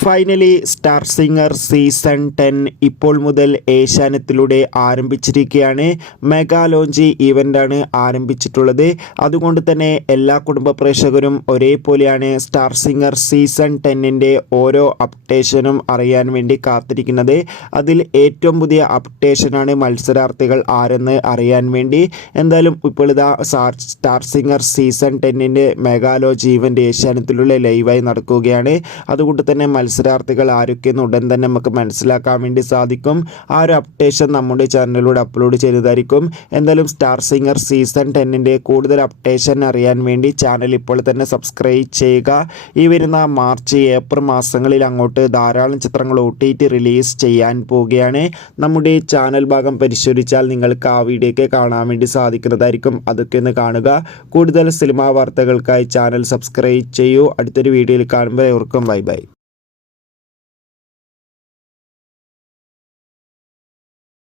Finally star singer season 10 ഇപ്പോൾ മുതൽ ഏഷ്യാനെറ്റിലൂടെ ആരംഭിച്ചിരിക്കുകയാണ്. മെഗാ ലോഞ്ച് ഈവൻ്റാണ് ആരംഭിച്ചിട്ടുള്ളത്. അതുകൊണ്ട് തന്നെ എല്ലാ കുടുംബ പ്രേക്ഷകരും ഒരേപോലെയാണ് സ്റ്റാർ സിംഗർ സീസൺ 10ൻ്റെ ഓരോ അപ്ഡേഷനും അറിയാൻ വേണ്ടി കാത്തിരിക്കുന്നത്. അതിൽ ഏറ്റവും പുതിയ അപ്ഡേഷനാണ് മത്സരാർത്ഥികൾ ആരെന്ന് അറിയാൻ വേണ്ടി. എന്തായാലും ഇപ്പോൾ ഇതാ സ്റ്റാർ സിംഗർ സീസൺ 10ൻ്റെ മെഗാ ലോഞ്ച് ഈവൻ്റ് ഏഷ്യാനെറ്റിലൂടെ ലൈവായി നടക്കുകയാണ്. അതുകൊണ്ട് തന്നെ മത്സരാർത്ഥികൾ ആരൊക്കെയെന്ന് ഉടൻ തന്നെ നമുക്ക് മനസ്സിലാക്കാൻ വേണ്ടി സാധിക്കും. ആ ഒരു അപ്ഡേഷൻ നമ്മുടെ ചാനലിലൂടെ അപ്ലോഡ് ചെയ്തതായിരിക്കും. എന്തായാലും സ്റ്റാർ സിംഗർ സീസൺ 10ൻ്റെ കൂടുതൽ അപ്ഡേഷൻ അറിയാൻ വേണ്ടി ചാനൽ ഇപ്പോൾ തന്നെ സബ്സ്ക്രൈബ് ചെയ്യുക. ഈ വരുന്ന മാർച്ച് ഏപ്രിൽ മാസങ്ങളിൽ അങ്ങോട്ട് ധാരാളം ചിത്രങ്ങൾ OTT റിലീസ് ചെയ്യാൻ പോവുകയാണ്. നമ്മുടെ ചാനൽ ഭാഗം പരിശോധിച്ചാൽ നിങ്ങൾക്ക് ആ വീഡിയോയ്ക്ക് കാണാൻ വേണ്ടി സാധിക്കുന്നതായിരിക്കും. അതൊക്കെ ഒന്ന് കാണുക. കൂടുതൽ സിനിമാ വാർത്തകൾക്കായി ചാനൽ സബ്സ്ക്രൈബ് ചെയ്യൂ. അടുത്തൊരു വീഡിയോയിൽ കാണുമ്പോൾ എവർക്കും ബൈ ബൈ.